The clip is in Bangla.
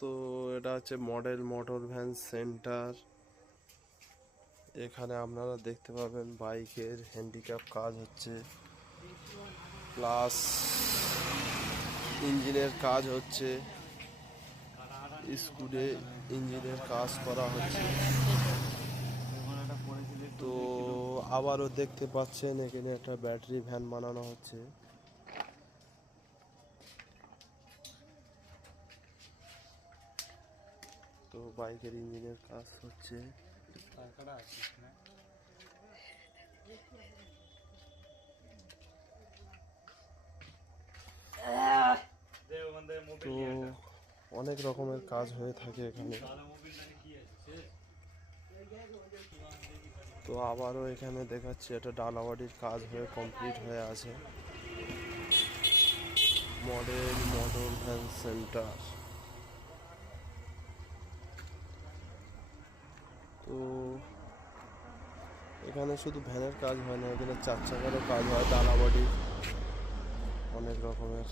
তো এটা হচ্ছে মডেল মোটর ভ্যান সেন্টার। এখানে আপনারা দেখতে পাবেন বাইকের হ্যান্ডিক্যাপ কাজ হচ্ছে, প্লাস ইঞ্জিনের কাজ হচ্ছে, স্কুলে ইঞ্জিনের কাজ করা হচ্ছে। তো আবারও দেখতে পাচ্ছেন এখানে একটা ব্যাটারি ভ্যান বানানো হচ্ছে। তো বাইকের ইঞ্জিনের কাজ হচ্ছে। তো অনেক রকমের কাজ হয়ে থাকে এখানে। তো আবারও এখানে দেখাচ্ছি একটা ডালাবাড়ির কাজ হয়ে কমপ্লিট হয়ে আছে। Model motor van centre. তো এখানে শুধু ভ্যানের কাজ হয় না, এখানে 4 চাকারও কাজ হয়, ডালাবাড়ি অনেক রকমের।